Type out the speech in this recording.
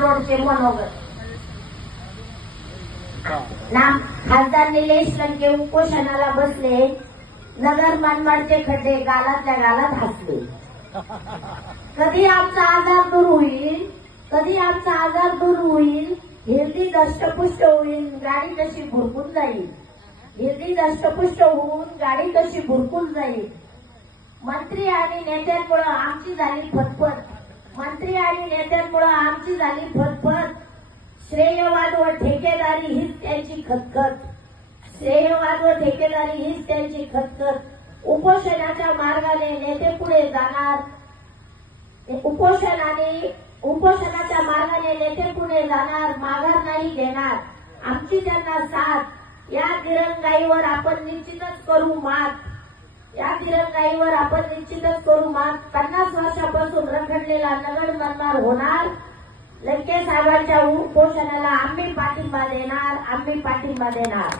Road के मनोगत नाम खासदार निलेश लंके उपोषणाला बसले. नगर मनमाडचे खड्डे गालातल्या गालात हसले. कधी आमचा आजार दूर होईल? कधी आमचा आजार दूर होईल? हिरदी दष्टपुष्ट होईल गाडी कशी भुरकून जाईल? हिरदी दष्टपुष्ट होऊन गाडी कशी भुरकून जाईल? मंत्री आणि नेत्यांमुळं आमची झाली फतफत. मंत्री आणि नेत्यांमुळे आमची झाली फतफत. श्रेयवाद व ठेकेदारी हीच त्यांची खतखत. श्रेयवाद व ठेकेदारी हीच त्यांची खतखत. उपोषणाच्या मार्गाने नेते पुढे जाणार. उपोषणाने उपोषणाच्या मार्गाने नेते पुढे जाणार माघार नाही घेणार. आमची त्यांना साथ. या दिरंगाईवर आपण निश्चितच करू मात. या दिरंगाईवर आपण निश्चितच करू मात. रखडलेला नगड मनमार होणार. लंके साहेबांच्या उपोषणाला आम्ही पाठिंबा देणार आम्ही पाठिंबा देणार.